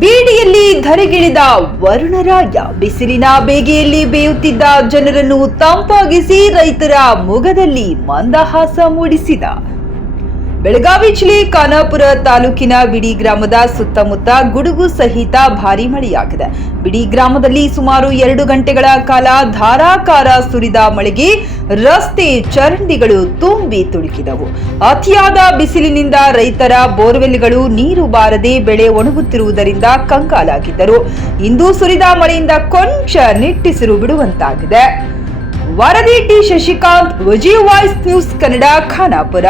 ಬೀಡಿಯಲ್ಲಿ ಧರೆಗಿಳಿದ ವರುಣರಾಯ ಬಿಸಿಲಿನ ಬೇಗೆಯಲ್ಲಿ ಬೇಯುತ್ತಿದ್ದ ಜನರನ್ನು ತಂಪಾಗಿಸಿ ರೈತರ ಮೊಗದಲ್ಲಿ ಮಂದಹಾಸ ಮೂಡಿಸಿದ. ಬೆಳಗಾವಿ ಜಿಲ್ಲೆ ಖಾನಾಪುರ ತಾಲೂಕಿನ ಬಿಡಿ ಗ್ರಾಮದ ಸುತ್ತಮುತ್ತ ಗುಡುಗು ಸಹಿತ ಭಾರೀ ಮಳೆಯಾಗಿದೆ. ಬಿಡಿ ಗ್ರಾಮದಲ್ಲಿ ಸುಮಾರು 2 ಗಂಟೆಗಳ ಕಾಲ ಧಾರಾಕಾರ ಸುರಿದ ಮಳೆಗೆ ರಸ್ತೆ ಚರಂಡಿಗಳು ತುಂಬಿ ತುಳುಕಿದವು. ಅತಿಯಾದ ಬಿಸಿಲಿನಿಂದ ರೈತರ ಬೋರ್ವೆಲ್ಗಳು ನೀರು ಬಾರದೆ ಬೆಳೆ ಒಣಗುತ್ತಿರುವುದರಿಂದ ಕಂಗಾಲಾಗಿದ್ದರು. ಇಂದು ಸುರಿದ ಮಳೆಯಿಂದ ಕೊಂಚ ನಿಟ್ಟುಸಿರು ಬಿಡುವಂತಾಗಿದೆ. ವರದಿ ಟಿ ಶಶಿಕಾಂತ್, ವಿಜಯ ವಾಯ್ಸ್ ನ್ಯೂಸ್ ಕನ್ನಡ, ಖಾನಾಪುರ.